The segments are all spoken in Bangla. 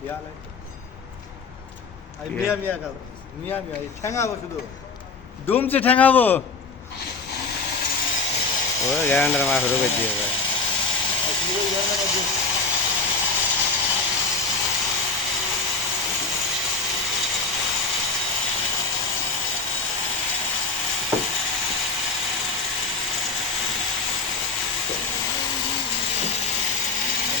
ইয়ার আমি মিয়া মিয়া কাজ মিয়া মিয়া এই ঠ্যাঙাবো শুধু ডুমছে ঠ্যাঙাবো ও গ্যারান্ডার মাছ শুরু করে দিয়ে ইয়ার হলাম দিলাম আমি যে শুধু এইভাবে খাইয়ে শুধু এইভাবে খাইয়ে আর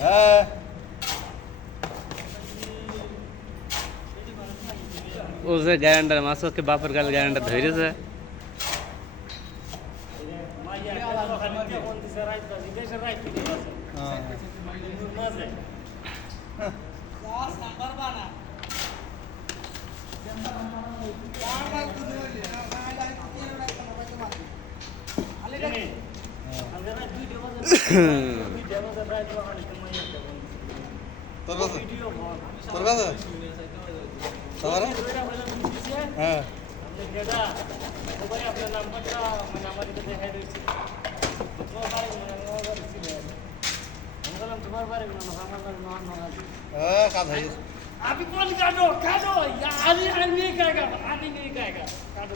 হ্যাঁ ও যে গ্যারান্ডার মাছ ওকে বাপের গাল গ্যারান্ডার ধরেছে তোর কাছে? তোর কাছে? তোমার হ্যাঁ। আমি কোন কাটো কাটো আমি আমি কাকা আমি কাকা কাটো